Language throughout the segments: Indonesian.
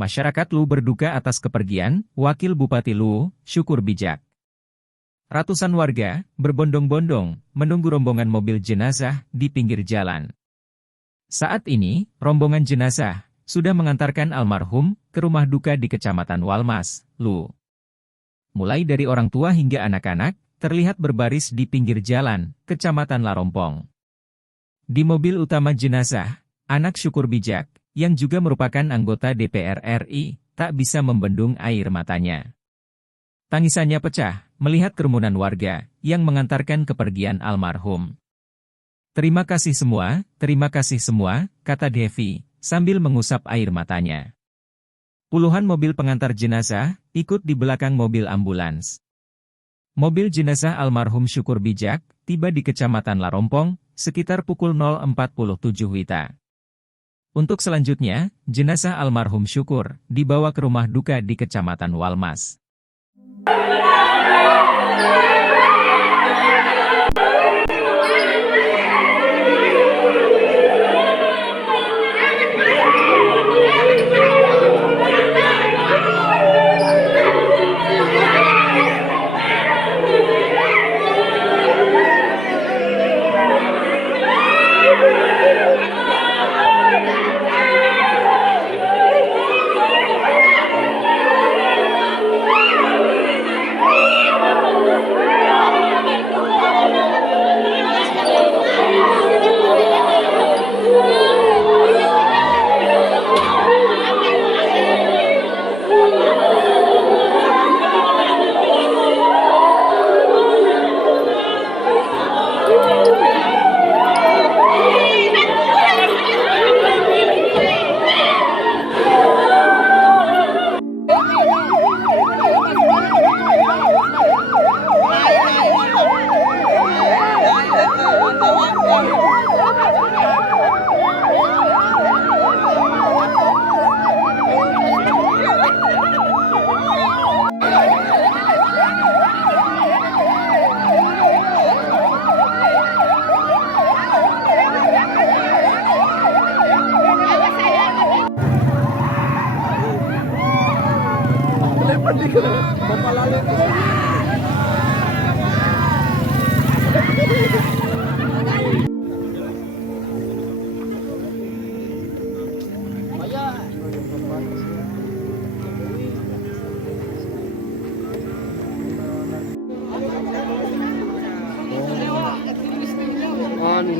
Masyarakat Luwu berduka atas kepergian Wakil Bupati Luwu, Syukur Bijak. Ratusan warga berbondong-bondong menunggu rombongan mobil jenazah di pinggir jalan. Saat ini, rombongan jenazah sudah mengantarkan almarhum ke rumah duka di Kecamatan Walmas, Luwu. Mulai dari orang tua hingga anak-anak terlihat berbaris di pinggir jalan, Kecamatan Larompong. Di mobil utama jenazah, anak Syukur Bijak, yang juga merupakan anggota DPR RI, tak bisa membendung air matanya. Tangisannya pecah melihat kerumunan warga yang mengantarkan kepergian almarhum. Terima kasih semua, kata Devi, sambil mengusap air matanya. Puluhan mobil pengantar jenazah ikut di belakang mobil ambulans. Mobil jenazah almarhum Syukur Bijak tiba di Kecamatan Larompong sekitar pukul 0.47 WITA. Untuk selanjutnya, jenazah almarhum Syukur dibawa ke rumah duka di Kecamatan Walmas.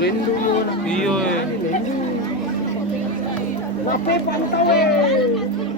Rindu iya tapi pantau Depi.